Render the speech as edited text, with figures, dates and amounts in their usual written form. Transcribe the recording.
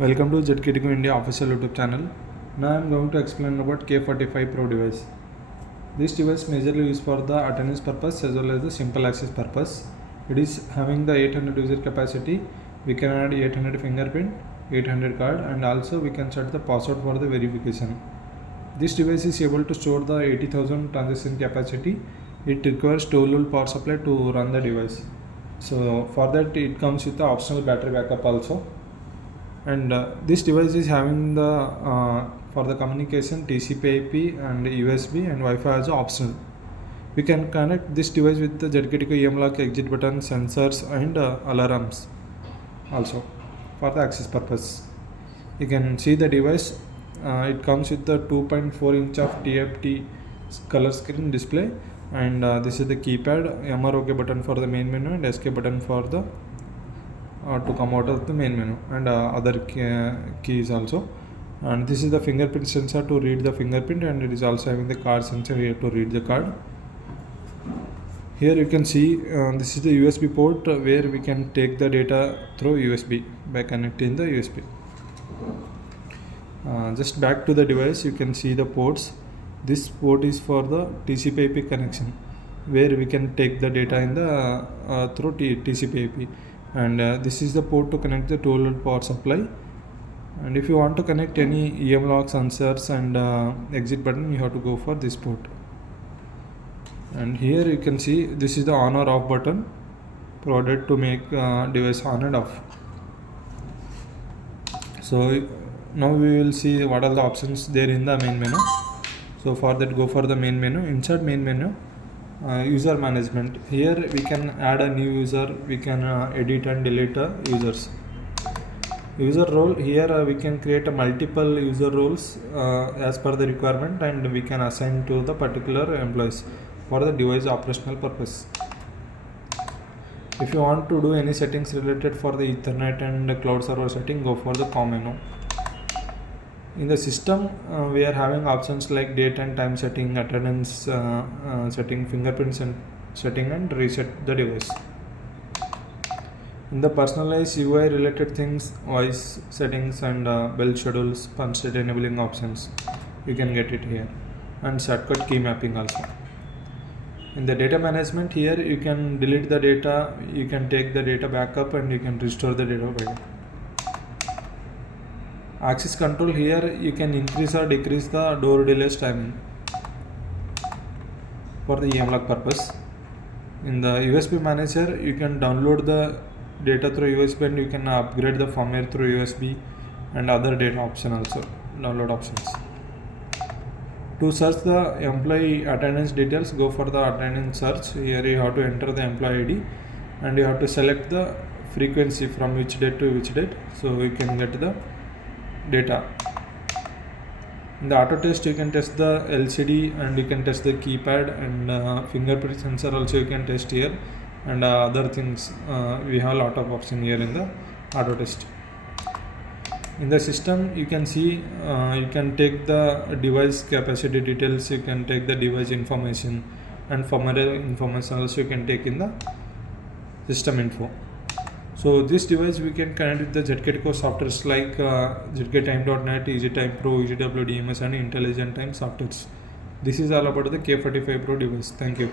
Welcome to ZKTeco India official YouTube channel. Now I am going to explain about K45 Pro device. This device majorly used for the attendance purpose as well as the simple access purpose. It is having the 800 user capacity. We can add 800 fingerprint, 800 card, and also we can set the password for the verification. This device is able to store the 80,000 transaction capacity. It requires 12-volt power supply to run the device. So for that it comes with the optional battery backup also. And this device is having the for the communication TCP/IP and USB and Wi-Fi as optional. We can connect this device with the ZKTeco EM lock, exit button, sensors, and alarms also for the access purpose. You can see the device. It comes with the 2.4 inch of TFT color screen display, and this is the keypad, MROK button for the main menu, and escape button for the to come out of the main menu, and other keys also. And this is the fingerprint sensor to read the fingerprint, and it is also having the card sensor here to read the card. Here you can see this is the USB port where we can take the data through USB by connecting the USB. Just back to the device, you can see the ports. This port is for the TCP/IP connection, where we can take the data in the through TCP/IP, and this is the port to connect the 12-volt power supply. And if you want to connect any EM lock, sensors, and exit button, you have to go for this port. And here you can see this is the on or off button provided to make device on and off. So now we will see what are the options there in the main menu. So for that, go for the main menu, insert main menu, user management. Here we can add a new user, we can edit and delete users. User role, here we can create a multiple user roles as per the requirement, and we can assign to the particular employees for the device operational purpose. If you want to do any settings related for the Ethernet and cloud server setting, go for the COM menu. In the system, we are having options like date and time setting, attendance setting, fingerprint setting, and reset the device. In the personalized UI related things, voice settings and bell schedules, punch state enabling options, you can get it here, and shortcut key mapping also. In the data management, here you can delete the data, you can take the data backup, and you can restore the data back. Access control, here you can increase or decrease the door delays timing for the EM lock purpose. In the USB manager, you can download the data through USB, and you can upgrade the firmware through USB, and other data option also, download options. To search the employee attendance details, go for the attendance search. Here you have to enter the employee ID, and you have to select the frequency from which date to which date, so you can get the data. In the auto test, you can test the LCD, and you can test the keypad, and fingerprint sensor also you can test here, and other things. We have a lot of options here in the auto test. In the system, you can see you can take the device capacity details, you can take the device information, and firmware information also you can take in the system info. So this device we can connect with the ZKTeco softwares like ZKTime.net, EasyTime Pro, EasyWDMS, and Intelligent Time softwares. This is all about the K45 Pro device. Thank you.